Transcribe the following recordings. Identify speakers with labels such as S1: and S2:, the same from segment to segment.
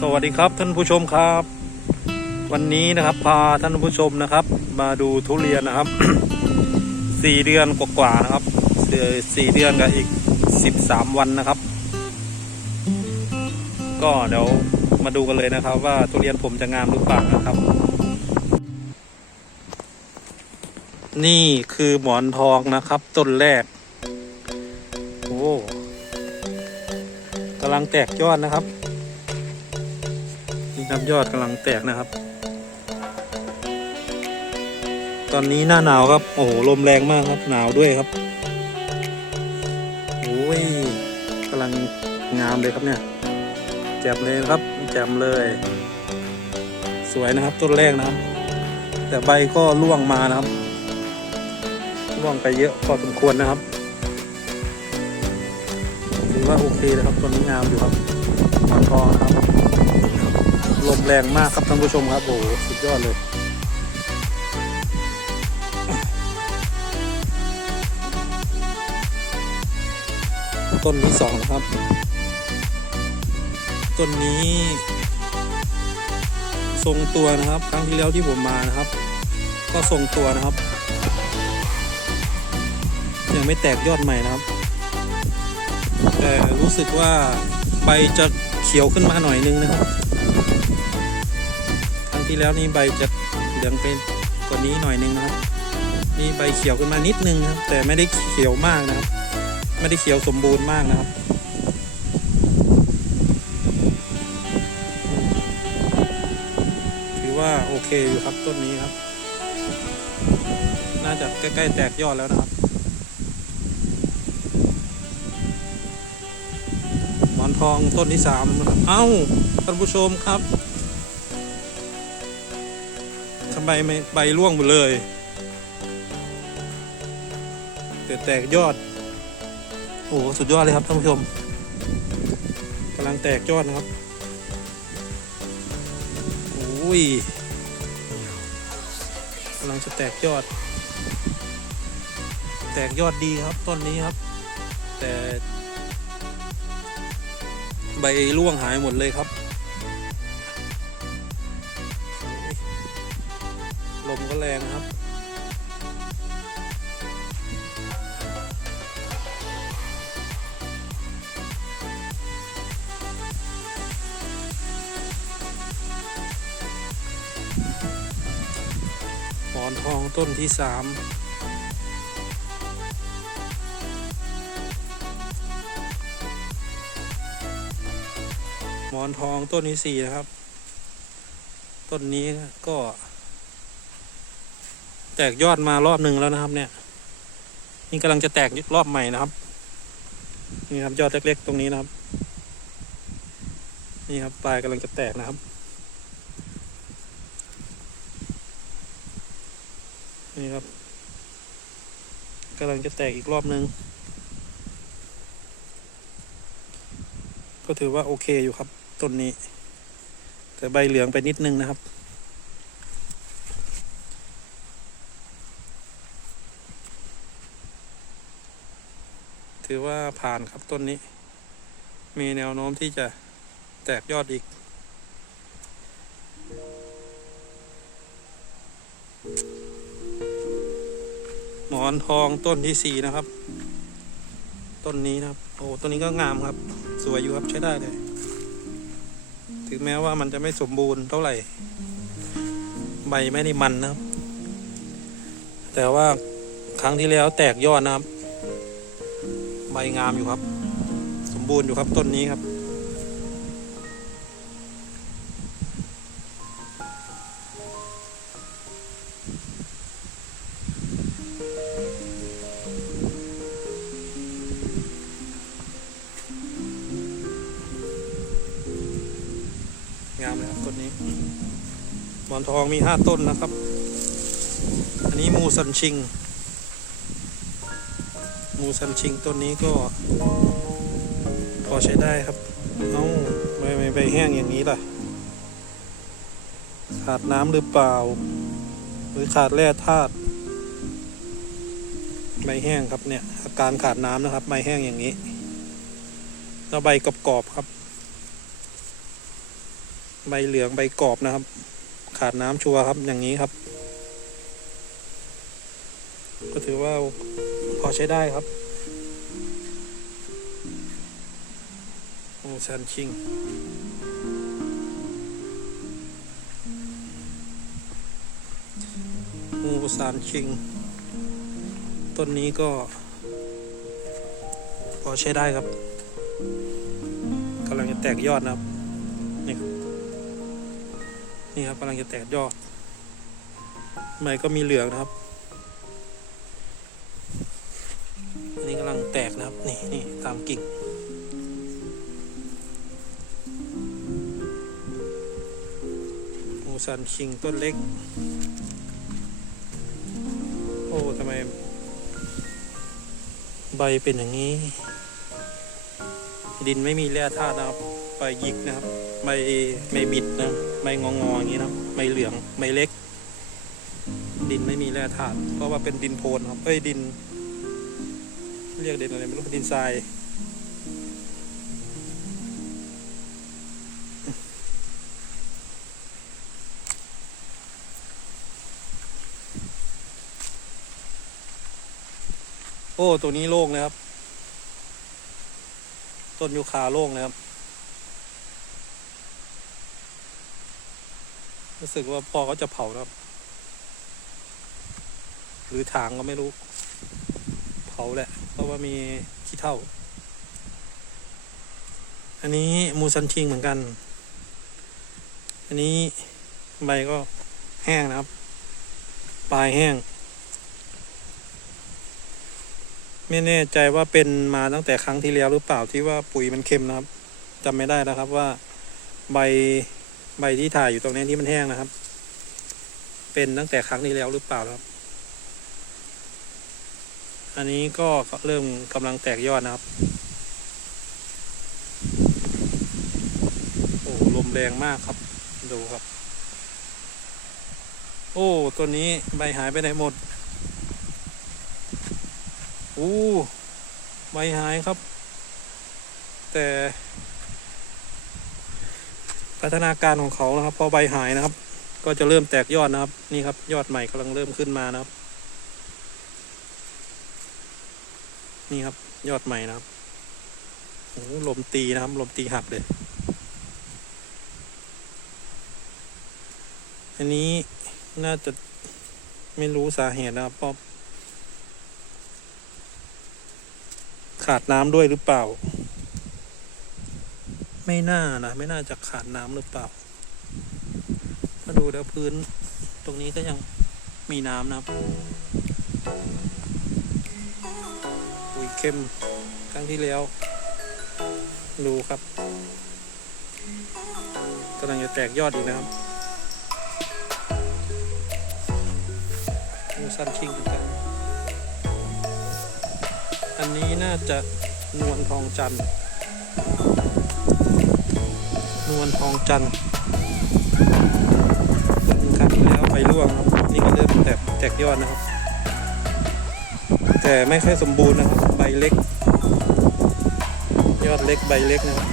S1: สวัสดีครับท่านผู้ชมครับ วันนี้นะครับพาท่านผู้ชมนะครับ มาดูทุเรียนนะครับสี่เดือนกว่าๆนะครับเอ่อสี่เดือนกับอีกสิบสามวันนะครับ ก็เดี๋ยวมาดูกันเลยนะครับ ว่าทุเรียนผมจะงามหรือเปล่านะครับ นี่คือหมอนทองนะครับต้นแรกโอ้กำลังแตกยอดนะครับ ครับยอดกำลังแตกนะครับ ตอนนี้หน้าหนาวครับ โอ้โหลมแรงมากครับหนาวด้วยครับโอ้ยกำลังงามเลยครับเนี่ยแจ่มเลยครับแจ่มเลย สวยนะครับต้นแรกนะครับ แต่ใบก็ร่วงมานะครับร่วงไปเยอะพอสมควรนะครับถือว่าโอเคนะครับต้นนี้งามอยู่ครับหมอนทองครับ แรงมากครับท่านผู้ชมครับโอ้โหสุดยอดเลย ต้นที่สองนะครับ ต้นนี้ ทรงตัวนะครับ ครั้งที่แล้วที่ผมมานะครับ ก็ทรงตัวนะครับ ยังไม่แตกยอดใหม่นะครับ แต่รู้สึกว่าใบจะเขียวขึ้นมาหน่อยนึงนะครับ ที่แล้วนี่ใบจะเหลืองเป็นกว่านี้หน่อยนึงนะครับนี่ใบเขียวขึ้นมานิดนึงครับ แต่ไม่ได้เขียวมากนะครับ ไม่ได้เขียวสมบูรณ์มากนะครับถือว่าโอเคอยู่ครับต้นนี้ครับ น่าจะใกล้ๆแตกยอดแล้วนะครับหมอนทองต้นที่สามนะครับ เอ้าท่านผู้ชมครับำไมไม่ใบร่วงหมดเลย แต่แตกยอด โอ้โหสุดยอดเลยครับท่านผู้ชมกำลังแตกยอดนะครับโอ้ยกำลังจะแตกยอด แตกยอดดีครับต้นนี้ครับ แต่ ใบร่วงหายหมดเลยครับ ก็แรงครับ หมอนทองต้นที่สามหมอนทองต้นที่สี่นะครับ ต้นนี้ก็ ตกยอดมารอบหนึ่งแล้วนะครับ เนี่ย นี่กำลังจะแตกรอบใหม่นะครับ นี่ครับยอดเล็กๆตรงนี้นะครับ นี่ครับปลายกำลังจะแตกนะครับ นี่ครับกำลังจะแตกอีกรอบหนึ่งก็ถือว่าโอเคอยู่ครับต้นนี้ แต่ใบเหลืองไปนิดนึงนะครับ ถือว่าผ่านครับต้นนี้ มีแนวโน้มที่จะแตกยอดอีก หมอนทองต้นที่สี่นะครับ ต้นนี้นะครับ โอ้ต้นนี้ก็งามครับ สวยอยู่ครับใช้ได้เลย ถึงแม้ว่ามันจะไม่สมบูรณ์เท่าไหร่ ใบไม่ได้มันนะครับ แต่ว่าครั้งที่แล้วแตกยอดนะครับ ใบงามอยู่ครับ สมบูรณ์อยู่ครับต้นนี้ครับงามเลยครับต้นนี้หมอนทองมีห้าต้นนะครับ อันนี้มูซันชิง มูซันชิงต้นนี้ก็ พอใช้ได้ครับ เอ้าไม่ไม่ไปแห้งอย่างนี้ล่ะ ขาดน้ำหรือเปล่า หรือขาดแร่ธาตุใบแห้งครับเนี่ย อาการขาดน้ำนะครับ ใบแห้งอย่างนี้ แล้วใบกรอบๆครับ ใบเหลืองใบกรอบนะครับ ขาดน้ำชัวร์ครับอย่างนี้ครับ ก็ถือว่า พอใช้ได้ครับอ้ซันชิงงูสารชิง ต้นนี้ก็ พอใช้ได้ครับกำลังจะแตกยอดนะครับ นี่ครับ นี่ครับกำลังจะแตกยอดใบก็มีเหลืองนะครับ กำลังแตกนะครับ นี่นี่ตามกิ่งงูสันชิงต้นเล็ก โอ้ทำไม ใบเป็นอย่างนี้ ดินไม่มีแร่ธาตุนะครับ ใบยิกนะครับ ใบไม่บิดนะใบงองๆอย่างนี้นะใบเหลืองใบเล็กดินไม่มีแร่ธาตุเพราะว่าเป็นดินโพนครับเอ้ยดิน เรียกดินอะไรไม่รู้ดินทรายโอ้ตัวนี้โล่งเลยครับ ต้นยูคาโล่งเลยครับ รู้สึกว่าพ่อเขาจะเผาครับ หรือถางก็ไม่รู้าแหละ เพราะว่ามีขี้เท่า อันนี้มูซันชิงเหมือนกัน อันนี้ใบก็แห้งนะครับ ปลายแห้ง ไม่แน่ใจว่าเป็นมาตั้งแต่ครั้งที่แล้วหรือเปล่าที่ว่าปุ๋ยมันเค็มนะครับจำไม่ได้แล้วครับว่าใบใบที่ถ่ายอยู่ตรงนี้ที่มันแห้งนะครับ เป็นตั้งแต่ครั้งที่แล้วหรือเปล่าครับ อันนี้ก็เริ่มกำลังแตกยอดนะครับ โอ้ลมแรงมากครับ ดูครับ โอ้ตัวนี้ใบหายไปไหนหมดอู้ใบหายครับ แต่พัฒนาการของเขานะครับ พอใบหายนะครับ ก็จะเริ่มแตกยอดนะครับ นี่ครับ ยอดใหม่กำลังเริ่มขึ้นมานะครับ นี่ครับ ยอดใหม่นะครับโอ้ลมตีนะครับ ลมตีหักเลย อันนี้น่าจะไม่รู้สาเหตุนะครับเพราะขาดน้ำด้วยหรือเปล่า ไม่น่านะ ไม่น่าจะขาดน้ำหรือเปล่าถ้าดูแล้วพื้นตรงนี้ก็ยังมีน้ำนะครับ เค็มครั้งที่แล้ว ดูครับกำลังจะแตกยอดอีกนะครับดูสั้นชิงเหมือนกัน อันนี้น่าจะนวลทองจันนวลทองจันครั้งที่แล้วไปร่วงครับ นี่ก็เริ่มแตกแตกยอดนะครับ แต่ไม่ค่อยสมบูรณ์นะครับ ใบเล็ก ยอดเล็กใบเล็กนะครับ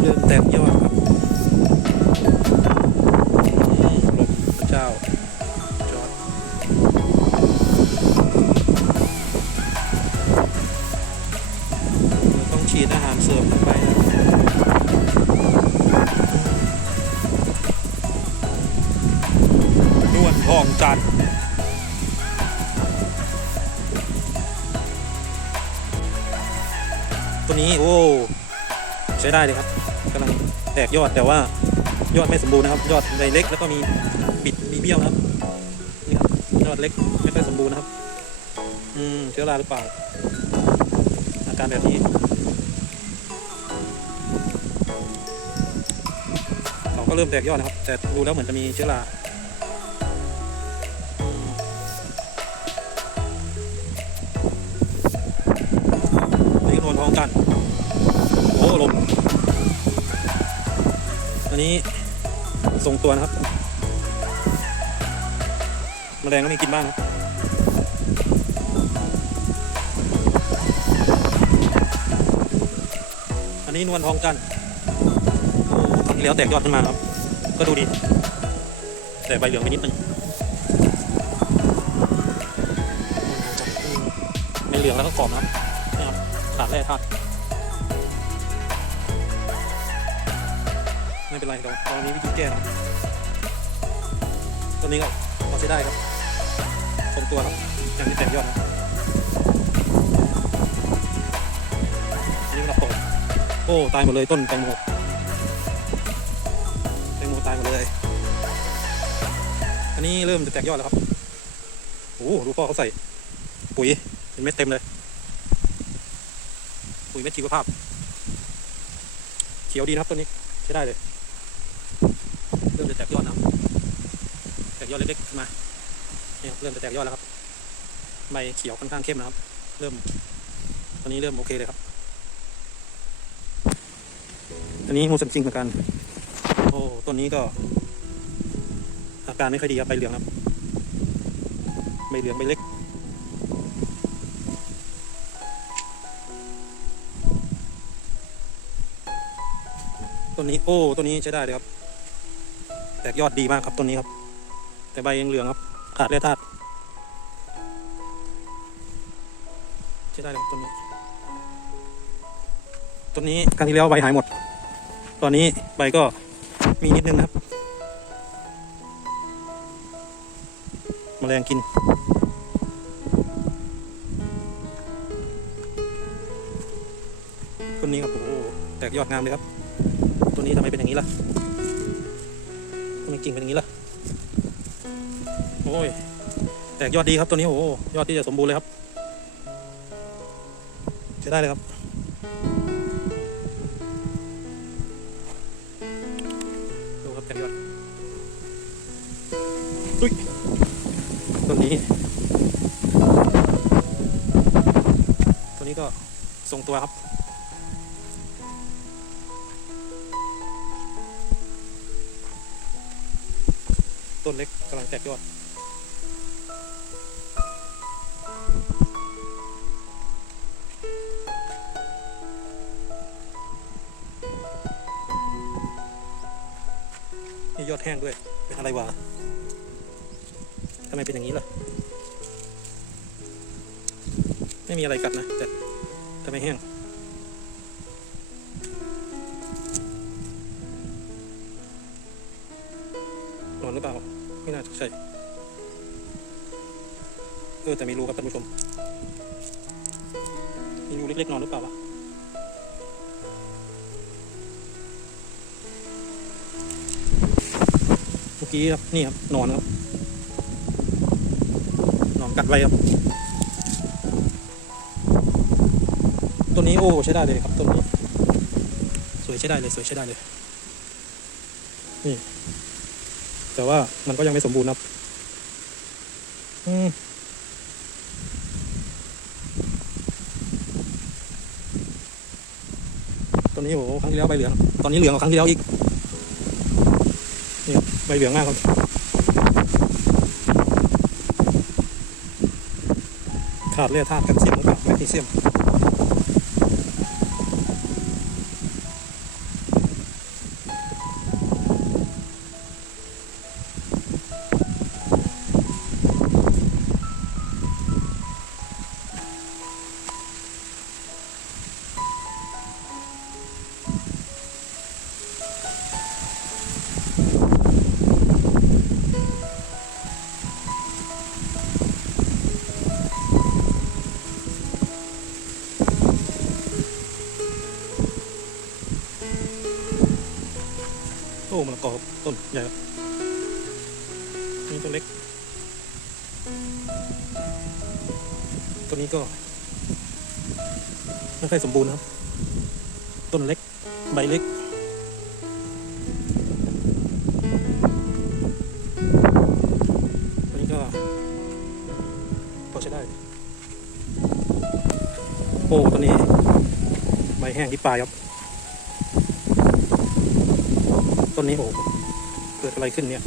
S1: เริ่มแตกยอด ช้ได้เลยครับกำลังแตกยอดแต่ว่ายอดไม่สมบูรณ์นะครับ ยอดใบเล็กแล้วก็มีบิดมีเบี้ยวนะครับนี่ครับยอดเล็กไม่ค่อยสมบูรณ์นะครับ อืมเชื้อราหรือเปล่า อาการแบบนี้เขาก็เริ่มแตกยอดนะครับ แต่ดูแล้วเหมือนจะมีเชื้อรา นี้ทรงตัวนะครับแมลงก็มีกินบ้างครับอันนี้นวลทองจันทร์โอ้ครั้งที่แล้วแตกยอดขึ้นมาครับ ก็ดูดี แต่ใบเหลืองไปนิดนึงไม่เหลืองแล้วก็กรอบนะครับนี่ครับขาดแร่ธาตุ ไม่เป็นไรครับตอนนี้วิธีแก้นะครับตัวนี้ก็พอใช้ได้ครับทรงตัวครับยังไม่แตกยอดนะอันนี้ก็ตกโอ้ตายหมดเลยต้นแตงโมแตงโมตายหมดเลย อันนี้เริ่มจะแตกยอดแล้วครับโอ้ดูพ่อเขาใส่ปุ๋ยเป็นเม็ดเต็มเลย ปุ๋ยเม็ดชีวภาพ เขียวดีนะครับต้นนี้ใช้ได้เลย เริ่มจะแตกยอดนะครับแตก ยอดเล็กๆขึ้นมาเนี่ยเริ่มจะแตกยอดแล้วครับ ใบเขียวค่อนข้างเข้มนะครับ เริ่ม ตอนนี้เริ่มโอเคเลยครับ อันนี้มูสันจริงเหมือนกัน โอ้ต้นนี้ก็ อาการไม่ค่อยดีครับใบเหลืองครับ ใบเหลืองใบเล็กต้นนี้โอ้ต้นนี้ใช้ได้เลยครับ แตกยอดดีมากครับต้นนี้ครับ แต่ใบยังเหลืองครับ ขาดแร่ธาตุใช้ได้เลยครับต้นนี้ต้นนี้ครั้งที่แล้วใบหายหมด ตอนนี้ใบก็มีนิดนึงครับมแมลงกินต้นนี้ครับโอ้โหแตกยอดงามเลยครับต้นนี้ทำไมเป็นอย่างนี้ล่ะทำไมกิ่งเป็นอย่างนี้ล่ะ โอ้ย แตกยอดดีครับตัวนี้โอ้โหยอดที่จะสมบูรณ์เลยครับใช้ได้เลยครับ ดูครับแตกยอดดุยต้นนี้ ตัวนี้ก็ทรงตัวครับต้นเล็กกำลังแตกยอด ยอดแห้งด้วย เป็นอะไรวะทำไมเป็นอย่างนี้ล่ะ ไม่มีอะไรกัดนะ แต่ทำไมแห้งนอนหรือเปล่า ไม่น่าจะใช่ เออ แต่ไม่รู้ครับท่านผู้ชมมีรูเล็กๆนอนหรือเปล่าวะ มื่อกี้ครับนี่ครับนอนครับนอนกัดไว้ครับต้นนี้โอ้ใช้ได้เลยครับต้นนี้สวยใช้ได้เลยสวยใช้ได้เลย นี่ แต่ว่ามันก็ยังไม่สมบูรณ์ครับอืมต้นนี้โอ้ครั้งที่แล้วใบเหลืองตอนนี้เหลืองกว่าครั้งที่แล้วอีก ใบเหลืองมากครับขาดแร่ธาตุแคลเซียมหรือเปล่าแมกนีเซียม อ้มะละกอต้นใหญ่นี่ต้นเล็กต้นนี้ก็ไม่ค่อยสมบูรณ์ครับ ต้นเล็ก ใบเล็กตัวนี้ก็พอใช้ได้ โอ้ตัวนี้ ใบแห้งที่ปลายครับ ต้นนี้โอ้เกิดอะไรขึ้นเนี่ย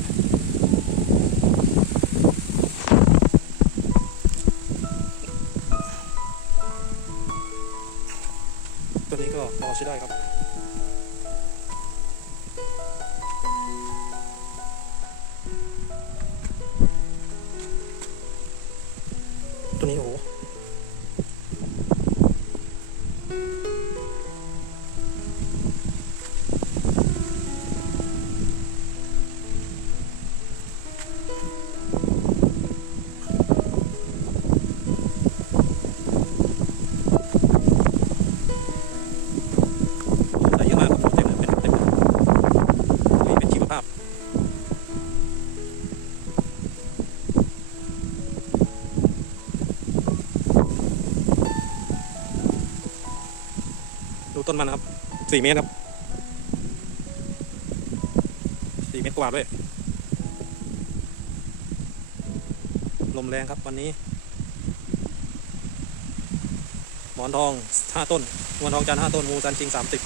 S1: สี่เมตรครับสี่เมตรกว่าด้วย ลมแรงครับวันนี้ หมอนทองห้าต้นหมอนทองจันทร์ห้าต้นงูจันจริงสามสิบ